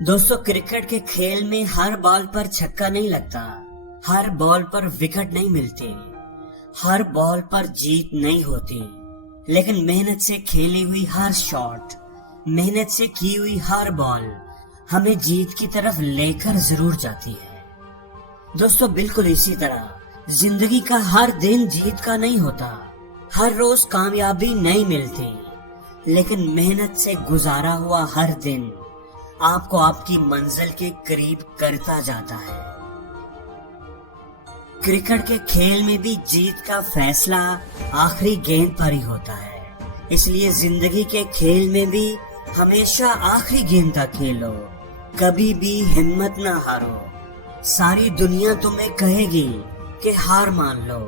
दोस्तों, क्रिकेट के खेल में हर बॉल पर छक्का नहीं लगता, हर बॉल पर विकेट नहीं मिलते, हर बॉल पर जीत नहीं होती, लेकिन मेहनत से खेली हुई हर शॉट, मेहनत से की हुई हर बॉल हमें जीत की तरफ लेकर जरूर जाती है। दोस्तों, बिल्कुल इसी तरह जिंदगी का हर दिन जीत का नहीं होता, हर रोज कामयाबी नहीं मिलती, लेकिन मेहनत से गुजारा हुआ हर दिन आपको आपकी मंजिल के करीब करता जाता है। क्रिकेट के खेल में भी जीत का फैसला आखिरी गेंद पर ही होता है, इसलिए जिंदगी के खेल में भी हमेशा आखिरी गेंद तक खेलो, कभी भी हिम्मत ना हारो। सारी दुनिया तुम्हें कहेगी कि हार मान लो,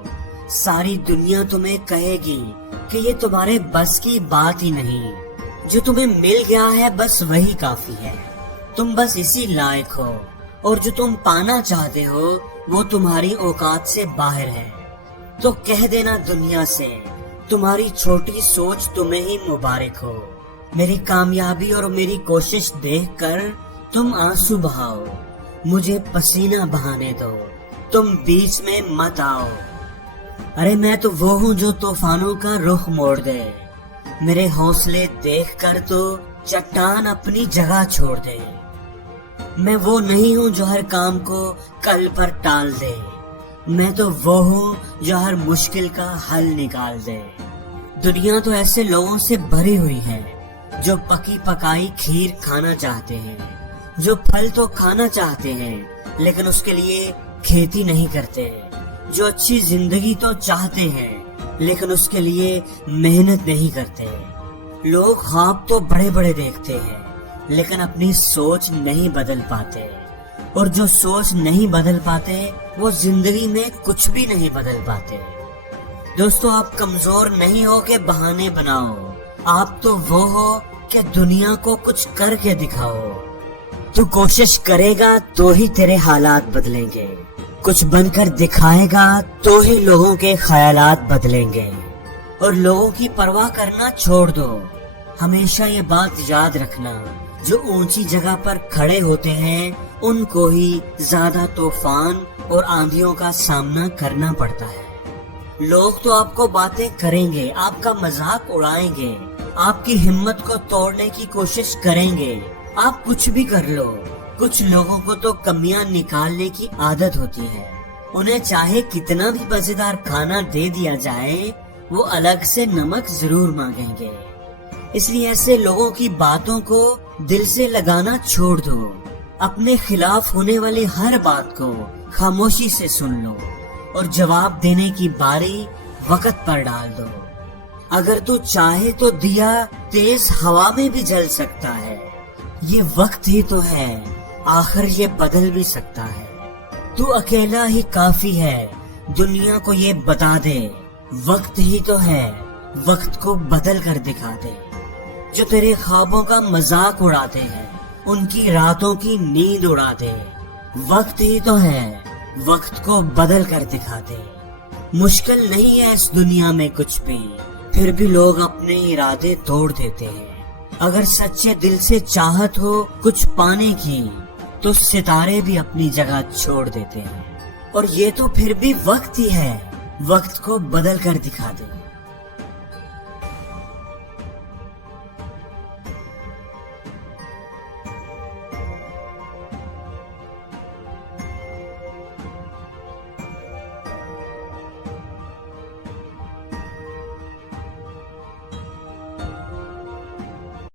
सारी दुनिया तुम्हें कहेगी कि ये तुम्हारे बस की बात ही नहीं, जो तुम्हें मिल गया है बस वही काफी है, तुम बस इसी लायक हो, और जो तुम पाना चाहते हो वो तुम्हारी औकात से बाहर है। तो कह देना दुनिया से, तुम्हारी छोटी सोच तुम्हें ही मुबारक हो। मेरी कामयाबी और मेरी कोशिश देखकर तुम आंसू बहाओ, मुझे पसीना बहाने दो, तुम बीच में मत आओ। अरे मैं तो वो हूँ जो तूफानों का रुख मोड़ दे, मेरे हौसले देखकर तो चट्टान अपनी जगह छोड़ दे। मैं वो नहीं हूँ जो हर काम को कल पर टाल दे, मैं तो वो हूँ जो हर मुश्किल का हल निकाल दे। दुनिया तो ऐसे लोगों से भरी हुई है जो पकी पकाई खीर खाना चाहते हैं, जो फल तो खाना चाहते हैं लेकिन उसके लिए खेती नहीं करते, जो अच्छी जिंदगी तो चाहते हैं लेकिन उसके लिए मेहनत नहीं करते। लोग ख्वाब तो बड़े बड़े देखते हैं लेकिन अपनी सोच नहीं बदल पाते, और जो सोच नहीं बदल पाते वो जिंदगी में कुछ भी नहीं बदल पाते। दोस्तों, आप कमजोर नहीं हो के बहाने बनाओ, आप तो वो हो कि दुनिया को कुछ करके दिखाओ। तू कोशिश करेगा तो ही तेरे हालात बदलेंगे, कुछ बनकर दिखाएगा तो ही लोगों के ख्यालात बदलेंगे, और लोगों की परवाह करना छोड़ दो। हमेशा ये बात याद रखना, जो ऊंची जगह पर खड़े होते हैं उनको ही ज्यादा तूफान और आंधियों का सामना करना पड़ता है। लोग तो आपको बातें करेंगे, आपका मजाक उड़ाएंगे, आपकी हिम्मत को तोड़ने की कोशिश करेंगे, आप कुछ भी कर लो। कुछ लोगों को तो कमियां निकालने की आदत होती है, उन्हें चाहे कितना भी मजेदार खाना दे दिया जाए वो अलग से नमक जरूर मांगेंगे। इसलिए ऐसे लोगों की बातों को दिल से लगाना छोड़ दो, अपने खिलाफ होने वाली हर बात को खामोशी से सुन लो, और जवाब देने की बारी वक्त पर डाल दो। अगर तू चाहे तो दिया तेज हवा में भी जल सकता है, ये वक्त ही तो है, आखिर ये बदल भी सकता है। तू अकेला ही काफी है, दुनिया को ये बता दे, वक्त ही तो है, वक्त को बदल कर दिखा दे। जो तेरे ख्वाबों का मजाक उड़ाते हैं उनकी रातों की नींद उड़ा दे, वक्त ही तो है, वक्त को बदल कर दिखा दे। मुश्किल नहीं है इस दुनिया में कुछ भी, फिर भी लोग अपने इरादे तोड़ देते हैं। अगर सच्चे दिल से चाहत हो कुछ पाने की तो सितारे भी अपनी जगह छोड़ देते हैं, और ये तो फिर भी वक्त ही है, वक्त को बदल कर दिखा दे।